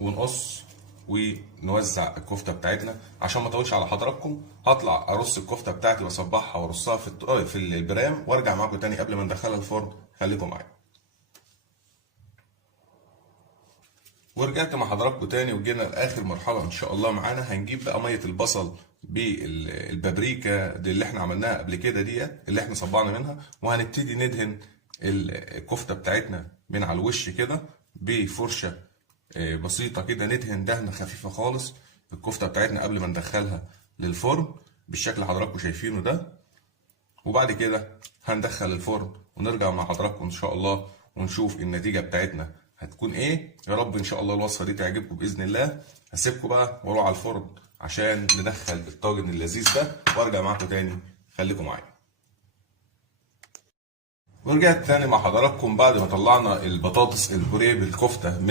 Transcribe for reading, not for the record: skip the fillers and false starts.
ونقص ونوزع الكفته بتاعتنا. عشان ما اطولش على حضراتكم هطلع ارص الكفته بتاعتي واصبعها وارصها في البرام وارجع معاكم تاني قبل ما ندخلها الفرن. خليكم معايا. ورجعت مع حضراتكم تاني وجينا لاخر مرحله ان شاء الله معانا. هنجيب بقى ميه البصل بالبابريكا دي اللي احنا عملناها قبل كده، ديت اللي احنا صبعنا منها، وهنبتدي ندهن الكفته بتاعتنا من على الوش كده بفرشه بسيطه كده. ندهن دهنه خفيفه خالص الكفته بتاعتنا قبل ما ندخلها للفرن بالشكل اللي حضراتكم شايفينه ده. وبعد كده هندخل الفرن ونرجع مع حضراتكم ان شاء الله ونشوف النتيجه بتاعتنا هتكون ايه. يا رب ان شاء الله الوصفه دي تعجبكم باذن الله. هسيبكم بقى واروح على الفرن عشان ندخل الطاجن اللذيذ ده وارجع معاكم تاني. خليكم معايا. ورجعت تاني مع حضراتكم بعد ما طلعنا البطاطس البوريه بالكفته